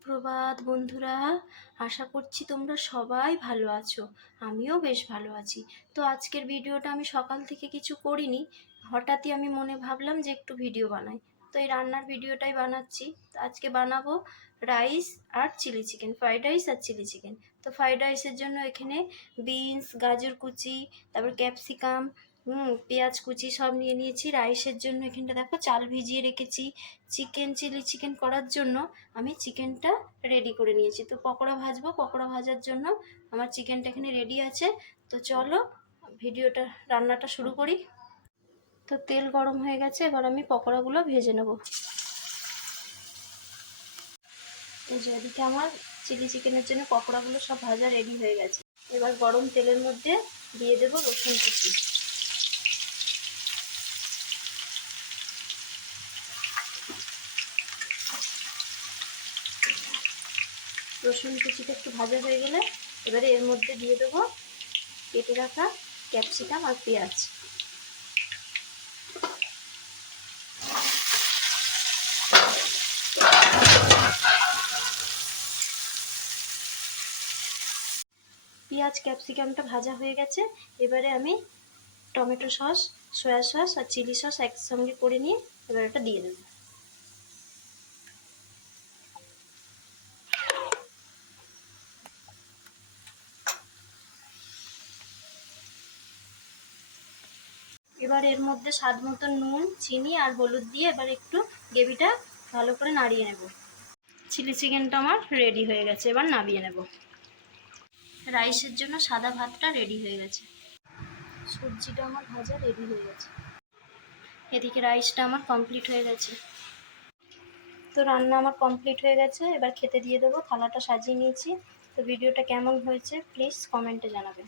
সুপ্রভাত বন্ধুরা, আশা করছি তোমরা সবাই ভালো আছো। আমিও বেশ ভালো আছি। তো আজকের ভিডিওটা আমি সকাল থেকে কিছু করিনি, হঠাৎই আমি মনে ভাবলাম যে একটু ভিডিও বানাই। তো এই রান্নার ভিডিওটাই বানাচ্ছি। তো আজকে বানাবো রাইস আর চিলি চিকেন, ফ্রাইড রাইস আর চিলি চিকেন। তো ফ্রাইড রাইসের জন্য এখানে বিনস, গাজর কুচি, তারপর ক্যাপসিকাম, পেঁয়াজ কুচি সব নিয়ে নিয়েছি। রাইসের জন্য এখানটা দেখো চাল ভিজিয়ে রেখেছি। চিলি চিকেন করার জন্য আমি চিকেনটা রেডি করে নিয়েছি। তো পকোড়া ভাজবো, পকোড়া ভাজার জন্য আমার চিকেনটা এখানে রেডি আছে। তো চলো রান্নাটা শুরু করি। তো তেল গরম হয়ে গেছে, এবার আমি পকোড়াগুলো ভেজে নেব। এই যে এদিকে আমার চিলি চিকেনের জন্য পকোড়াগুলো সব ভাজা রেডি হয়ে গেছে। এবার গরম তেলের মধ্যে দিয়ে দেবো রসুন কুচি। রসুন কুচিটা একটু ভাজা হয়ে গেলে এবারে এর মধ্যে দিয়ে দেবো কেটে রাখা ক্যাপসিকাম আর পেঁয়াজ। পেঁয়াজ ক্যাপসিকামটা ভাজা হয়ে গেছে, এবারে আমি টমেটো সস, সয়া সস আর চিলি সস একসঙ্গে করে নিয়ে এবার এটা দিয়ে দেবো। এবার এর মধ্যে স্বাদ মতো নুন, চিনি আর হলুদ দিয়ে এবার একটু গ্রেভিটা ভালো করে নাড়িয়ে নেব। চিলি চিকেনটা আমার রেডি হয়ে গেছে, এবার নামিয়ে নেব। রাইসের জন্য সাদা ভাতটা রেডি হয়ে গেছে, সবজিটা আমার ভাজা রেডি হয়ে গেছে, এদিকে রাইসটা আমার কমপ্লিট হয়ে গেছে। তো রান্না আমার কমপ্লিট হয়ে গেছে, এবার খেতে দিয়ে দেবো। থালাটা সাজিয়ে নিয়েছি। তো ভিডিওটা কেমন হয়েছে প্লিজ কমেন্টে জানাবেন।